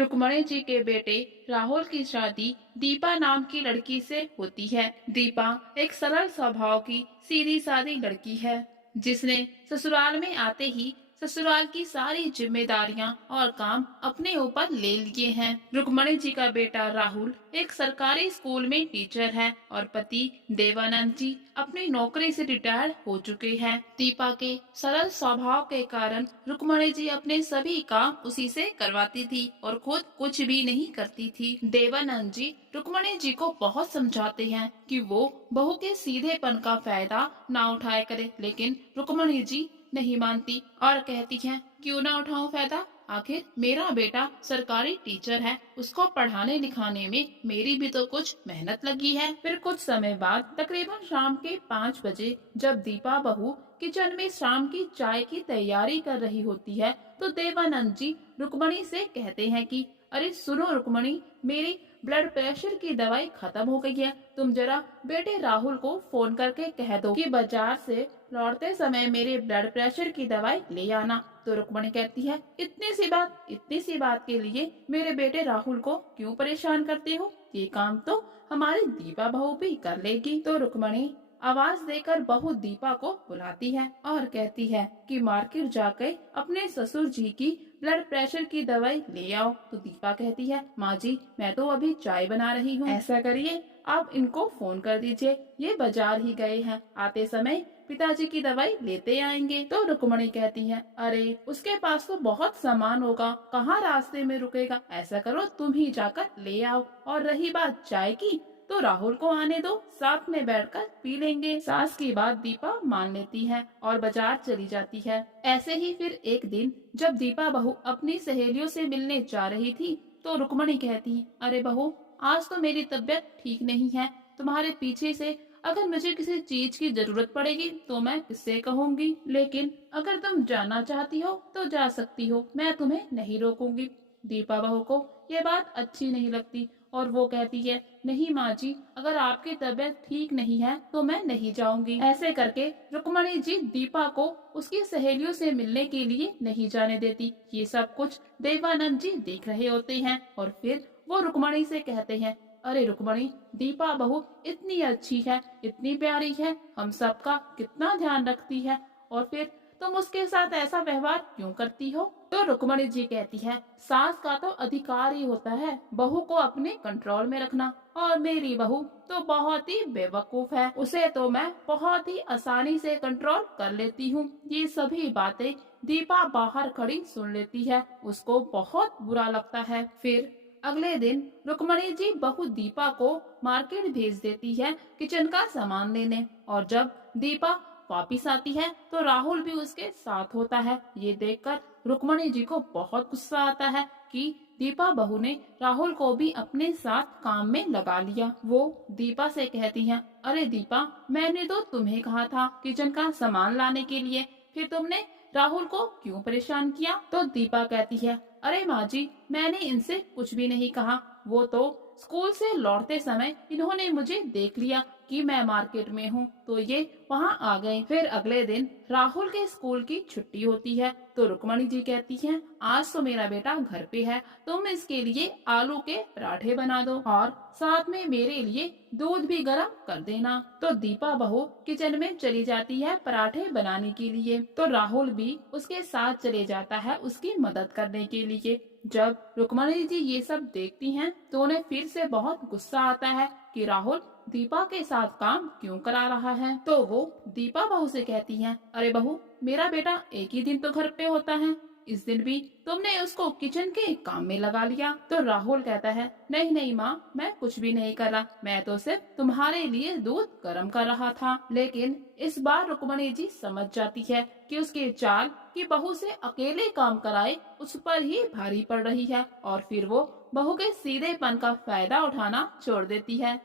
रुक्मणी जी के बेटे राहुल की शादी दीपा नाम की लड़की से होती है। दीपा एक सरल स्वभाव की सीधी सादी लड़की है, जिसने ससुराल में आते ही ससुराल की सारी जिम्मेदारियां और काम अपने ऊपर ले लिए हैं। रुक्मणी जी का बेटा राहुल एक सरकारी स्कूल में टीचर है और पति देवानंद जी अपनी नौकरी से रिटायर हो चुके हैं। दीपा के सरल स्वभाव के कारण रुक्मणी जी अपने सभी काम उसी से करवाती थी और खुद कुछ भी नहीं करती थी। देवानंद जी रुक्मणी जी को बहुत समझाते हैं कि वो बहू के सीधेपन का फायदा ना उठाया करे, लेकिन रुक्मणी जी नहीं मानती और कहती हैं, क्यों ना उठाऊं फायदा, आखिर मेरा बेटा सरकारी टीचर है, उसको पढ़ाने लिखाने में मेरी भी तो कुछ मेहनत लगी है। फिर कुछ समय बाद तकरीबन शाम के 5 बजे जब दीपा बहू किचन में शाम की चाय की तैयारी कर रही होती है, तो देवानंद जी रुक्मणी से कहते हैं कि अरे सुनो रुक्मणी, मेरी ब्लड प्रेशर की दवाई खत्म हो गई है, तुम जरा बेटे राहुल को फोन करके कह दो कि बाजार से लौटते समय मेरे ब्लड प्रेशर की दवाई ले आना। तो रुक्मणी कहती है, इतनी सी बात के लिए मेरे बेटे राहुल को क्यों परेशान करते हो, ये काम तो हमारी दीपा बहू भी कर लेगी। तो रुक्मणी आवाज देकर बहू दीपा को बुलाती है और कहती है कि मार्केट जाकर अपने ससुर जी की ब्लड प्रेशर की दवाई ले आओ। तो दीपा कहती है, माँ जी मैं तो अभी चाय बना रही हूँ, ऐसा करिए आप इनको फोन कर दीजिए, ये बाजार ही गए हैं, आते समय पिताजी की दवाई लेते आएंगे। तो रुक्मणी कहती है, अरे उसके पास तो बहुत सामान होगा, कहाँ रास्ते में रुकेगा, ऐसा करो तुम ही जाकर ले आओ। और रही बात चाय की, तो राहुल को आने दो, साथ में बैठकर पी लेंगे। सास की बात दीपा मान लेती है और बाजार चली जाती है। ऐसे ही फिर एक दिन जब दीपा बहू अपनी सहेलियों से मिलने जा रही थी, तो रुक्मणी कहती है, अरे बहू आज तो मेरी तबीयत ठीक नहीं है, तुम्हारे पीछे से अगर मुझे किसी चीज की जरूरत पड़ेगी तो मैं किससे कहूँगी, लेकिन अगर तुम जाना चाहती हो तो जा सकती हो, मैं तुम्हें नहीं रोकूंगी। दीपा बहू को ये बात अच्छी नहीं लगती और वो कहती है, नहीं माँ जी, अगर आपकी तबीयत ठीक नहीं है तो मैं नहीं जाऊंगी। ऐसे करके रुक्मणी जी दीपा को उसकी सहेलियों से मिलने के लिए नहीं जाने देती। ये सब कुछ देवानंद जी देख रहे होते हैं और फिर वो रुक्मणी से कहते हैं, अरे रुक्मणी, दीपा बहू इतनी अच्छी है, इतनी प्यारी है, हम सबका कितना ध्यान रखती है, और फिर तुम उसके साथ ऐसा व्यवहार क्यों करती हो। तो रुक्मणी जी कहती है, सास का तो अधिकार ही होता है बहू को अपने कंट्रोल में रखना, और मेरी बहू तो बहुत ही बेवकूफ है, उसे तो मैं बहुत ही आसानी से कंट्रोल कर लेती हूँ। ये सभी बातें दीपा बाहर खड़ी सुन लेती है, उसको बहुत बुरा लगता है। फिर अगले दिन रुक्मणी जी बहू दीपा को मार्केट भेज देती है किचन का सामान लेने, और जब दीपा वापिस आती है तो राहुल भी उसके साथ होता है। ये देखकर रुक्मणी जी को बहुत गुस्सा आता है कि दीपा बहू ने राहुल को भी अपने साथ काम में लगा लिया। वो दीपा से कहती हैं, अरे दीपा, मैंने तो तुम्हें कहा था किचन का सामान लाने के लिए, फिर तुमने राहुल को क्यों परेशान किया। तो दीपा कहती है, अरे माँ जी, मैंने इनसे कुछ भी नहीं कहा, वो तो स्कूल से लौटते समय इन्होंने मुझे देख लिया कि मैं मार्केट में हूँ, तो ये वहाँ आ गए। फिर अगले दिन राहुल के स्कूल की छुट्टी होती है, तो रुक्मणी जी कहती हैं, आज तो मेरा बेटा घर पे है, तुम इसके लिए आलू के पराठे बना दो और साथ में मेरे लिए दूध भी गर्म कर देना। तो दीपा बहू किचन में चली जाती है पराठे बनाने के लिए, तो राहुल भी उसके साथ चले जाता है उसकी मदद करने के लिए। जब रुक्मणी जी ये सब देखती हैं तो उन्हें फिर से बहुत गुस्सा आता है कि राहुल दीपा के साथ काम क्यों करा रहा है। तो वो दीपा बहू से कहती हैं, अरे बहू, मेरा बेटा एक ही दिन तो घर पे होता है, इस दिन भी तुमने उसको किचन के काम में लगा लिया। तो राहुल कहता है, नहीं नहीं माँ, मैं कुछ भी नहीं कर रहा, मैं तो सिर्फ तुम्हारे लिए दूध गर्म कर रहा था। लेकिन इस बार रुक्मणी जी समझ जाती है कि उसके चाल की बहू से अकेले काम कराए उस पर ही भारी पड़ रही है, और फिर वो बहू के सीधेपन का फायदा उठाना छोड़ देती है।